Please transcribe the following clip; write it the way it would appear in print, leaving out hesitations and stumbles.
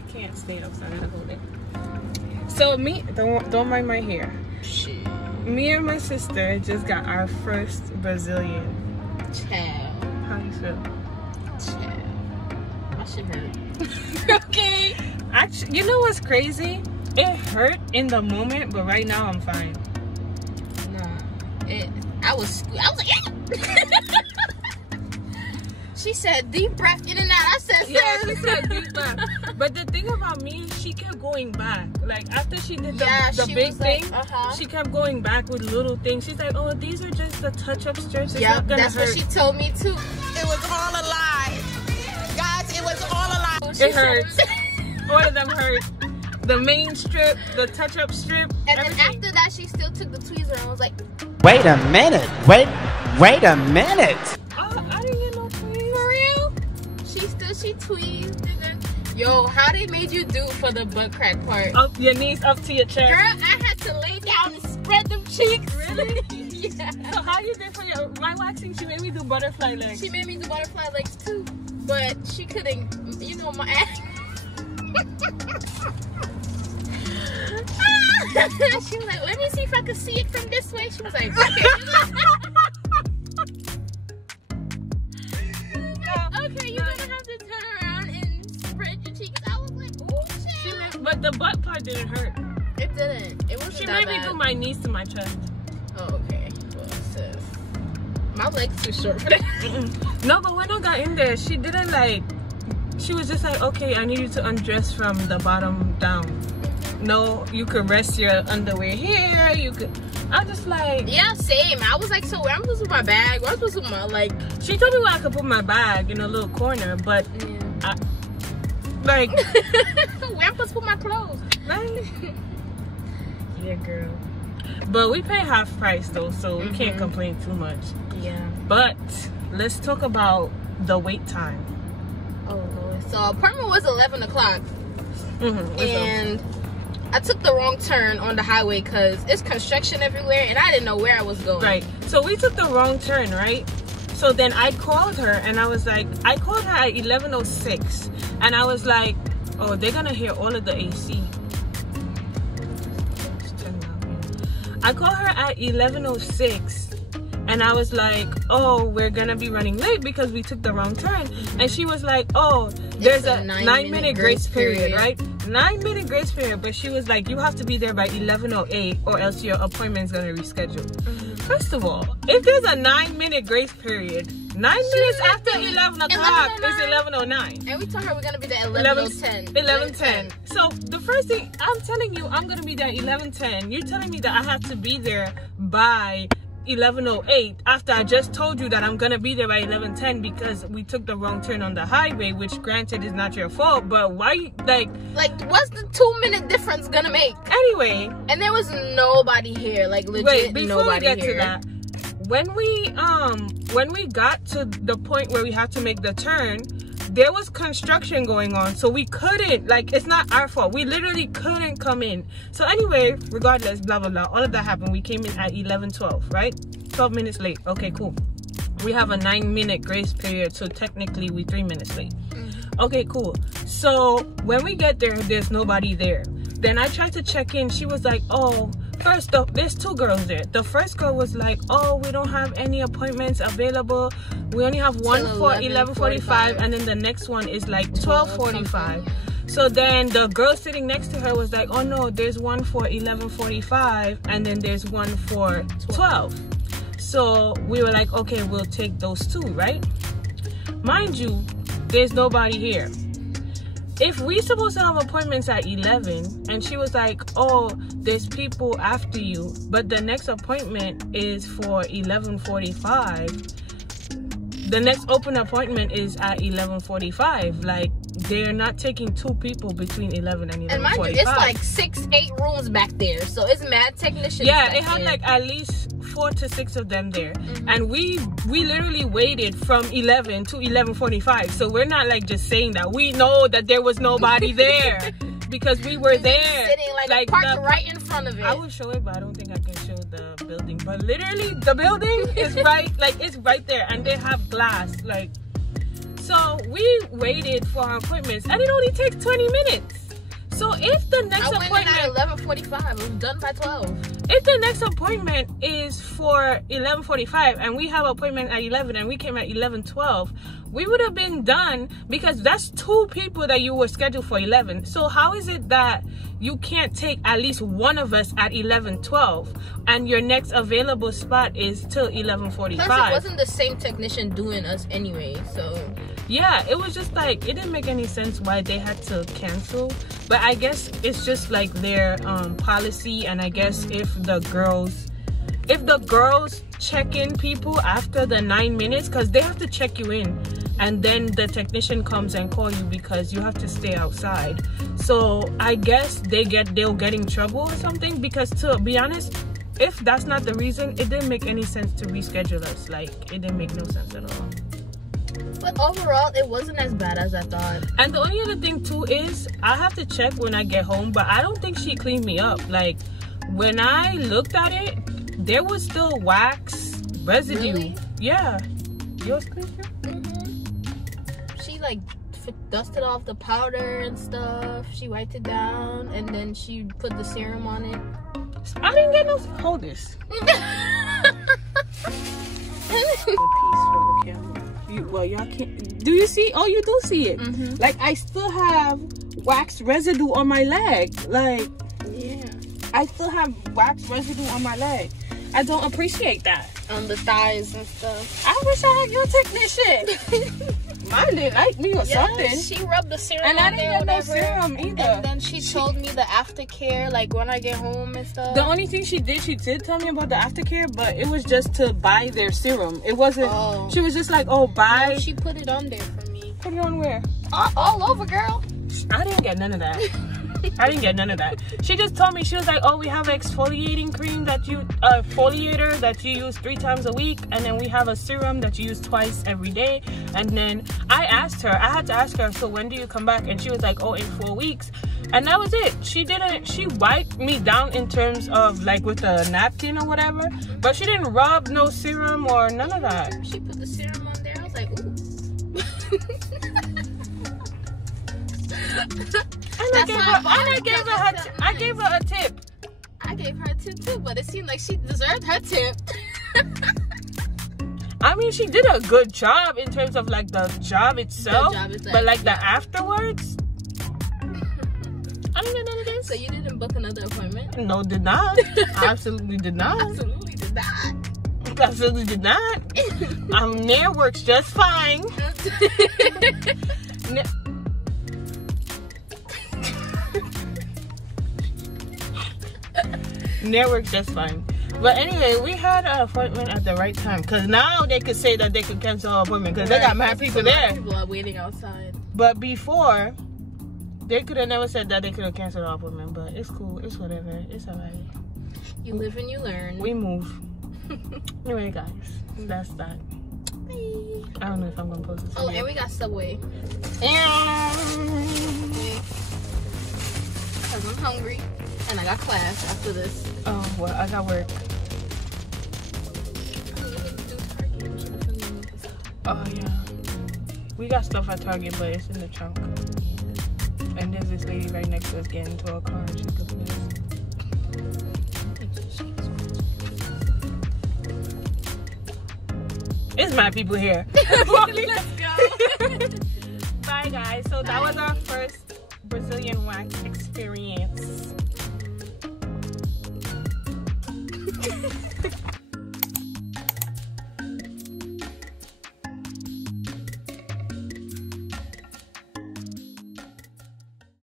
it can't stay up, so I gotta hold it. So me, don't mind my hair. Shit. Me and my sister just got our first Brazilian. Child. How do you feel? Child. My shit hurt. Okay. Actually, you know what's crazy? It hurt in the moment, but right now I'm fine. Nah. I was like, yeah. She said deep breath in and out. I said, yeah, she said deep breath. But the thing about me, she kept going back. Like after she did the big thing, she kept going back with little things. She's like, oh, these are just the touch-up strips. Yeah, that's what she told me too. It was all a lie. Guys, it was all a lie. It hurts. All of them hurt. The main strip, the touch-up strip, and everything. then after that, she still took the tweezer and was like, wait a minute. Wait a minute. Oh, I didn't get no tweeze. For real? She tweezed and then, yo, how they made you do for the butt crack part? Up your knees, up to your chest. Girl, I had to lay down and spread them cheeks. Really? Yeah. So how you did for my waxing? She made me do butterfly legs. She made me do butterfly legs too, but she couldn't, you know, my ass. She was like, let me see if I can see it from this way. She was like, okay. Okay, you're gonna have to turn around and spread your cheeks. I was like, oh shit. But the butt part didn't hurt. It didn't. It wasn't She that made me do my knees to my chest. Oh, okay. Well, sis, my leg's too short for that. No, but when I got in there, she didn't like. She was just like, okay, I need you to undress from the bottom down. No, you could rest your underwear here. You could. I'm just like, yeah, same. I was like, so where I'm supposed to put my bag? Where I'm supposed to put my, like. She told me where I could put my bag in a little corner, but Yeah. where I'm supposed to put my clothes? Right? Yeah, girl. But we pay half price though, so we can't complain too much. Yeah. But let's talk about the wait time. Oh Lord. So appointment was 11 o'clock, and I took the wrong turn on the highway because it's construction everywhere, and I didn't know where I was going. Right. So we took the wrong turn, right? So then I called her, and I was like, I called her at 11:06, and I was like, oh, they're gonna hear all of the AC. I called her at 11:06. And I was like, oh, we're gonna be running late because we took the wrong turn. And she was like, oh, there's a 9-minute grace period, right? 9-minute grace period. But she was like, you have to be there by 11:08 or else your appointment's gonna reschedule. First of all, if there's a 9-minute grace period, 9 minutes after 11 o'clock is 11:09. And we told her we're gonna be there at 11:10. 11:10. So the first thing, I'm telling you, I'm gonna be there at 11:10. You're telling me that I have to be there by 11:08 after I just told you that I'm gonna be there by 11:10 because we took the wrong turn on the highway, which granted is not your fault, but why, like what's the 2-minute difference gonna make? Anyway, and there was nobody here, like legit. Wait, before nobody we get here. to that, when we got to the point where we had to make the turn, there was construction going on, so we couldn't, like, it's not our fault, we literally couldn't come in. So anyway, regardless, blah blah blah, all of that happened. We came in at 11:12, right? 12 minutes late. Okay, cool. We have a 9-minute grace period, so technically we 3 minutes late. Okay, cool. So when we get there, there's nobody there. Then I tried to check in. She was like, oh, first up, there's 2 girls there. The first girl was like, oh, we don't have any appointments available. We only have one for 11:45, and then the next one is like 12:45. So then the girl sitting next to her was like, oh no, there's one for 11:45, and then there's one for 12. So we were like, okay, we'll take those 2, right? Mind you, there's nobody here. If we supposed to have appointments at 11, and she was like, oh, there's people after you, but the next appointment is for 11:45. The next open appointment is at 11:45. Like, they're not taking 2 people between 11 and 11:45. And mind you, it's like 6-8 rooms back there, so it's mad technicians. Yeah, it had like at least 4 to 6 of them there, and we literally waited from 11 to 11:45. So we're not like just saying that. We know that there was nobody there because we were there, sitting like parked right in front of it. I will show it, but I don't think I can show the building. But literally, the building is right, like it's right there, and they have glass. Like, So we waited for our appointments, and it only takes 20 minutes. So if the next appointment at 11:45, it was done by 12. If the next appointment is for 11:45 and we have an appointment at 11 and we came at 11:12, we would have been done, because that's 2 people that you were scheduled for 11. So how is it that you can't take at least one of us at 11:12 and your next available spot is till 11:45? Plus, it wasn't the same technician doing us anyway, so... Yeah, it was just like, it didn't make any sense why they had to cancel. But I guess it's just like their policy, and I guess if the girls check in people after the 9 minutes, because they have to check you in, and then the technician comes and call you because you have to stay outside. So I guess they'll get in trouble or something, because to be honest, if that's not the reason, it didn't make any sense to reschedule us. Like, it didn't make no sense at all. But overall, it wasn't as bad as I thought. And the only other thing too is, I have to check when I get home, but I don't think she cleaned me up. Like, when I looked at it, there was still wax residue. Really? Yeah. Yours cleaned too? She like dusted off the powder and stuff. She wiped it down, and then she put the serum on it. I didn't get no. Hold this. Well, y'all can't. Do you see? Oh, you do see it. Like, I still have wax residue on my leg. Like, Yeah. I still have wax residue on my leg. I don't appreciate that. On the thighs and stuff. I wish I had your technician. Mine didn't like me or something. She rubbed the serum And I on didn't there, get no whatever. serum either. And then she told me the aftercare, like when I get home and stuff. The only thing she did tell me about the aftercare, but it was just to buy their serum. It wasn't. Oh. She was just like, oh, buy. No, she put it on there for me. Put it on where? All over, girl. I didn't get none of that. I didn't get none of that. She just told me, she was like, oh, we have an exfoliating cream that you, exfoliator that you use 3 times a week, and then we have a serum that you use twice every day. And then I asked her, I had to ask her, so when do you come back? And she was like, oh, in 4 weeks. And that was it. She wiped me down in terms of like with a napkin or whatever, but she didn't rub no serum or none of that. She put the serum on there. I was like, ooh. And I gave her a tip. I gave her a tip too, but it seemed like she deserved her tip. I mean, she did a good job in terms of like the job itself, but like the afterwards, I didn't get none of this. So you didn't book another appointment? No, did not. Absolutely did not. Absolutely did not. Absolutely did not. Nair works just fine. Nair works just fine. But anyway, we had an appointment at the right time, because now they could say that they could cancel our appointment because they got mad people there. People are waiting outside. But before, they could have never said that they could have canceled our appointment. But it's cool. It's whatever. It's alright. You live and you learn. We move. Anyway, guys, that's that. Bye. I don't know if I'm gonna post this. Oh, and we got Subway. Because I'm hungry and I got class after this. Oh, well, I got work. Oh, yeah. We got stuff at Target, but it's in the trunk. And there's this lady right next to us getting into a car and she took this. It's my people here. Let's go. Bye, guys. So that was our first Brazilian wax experience.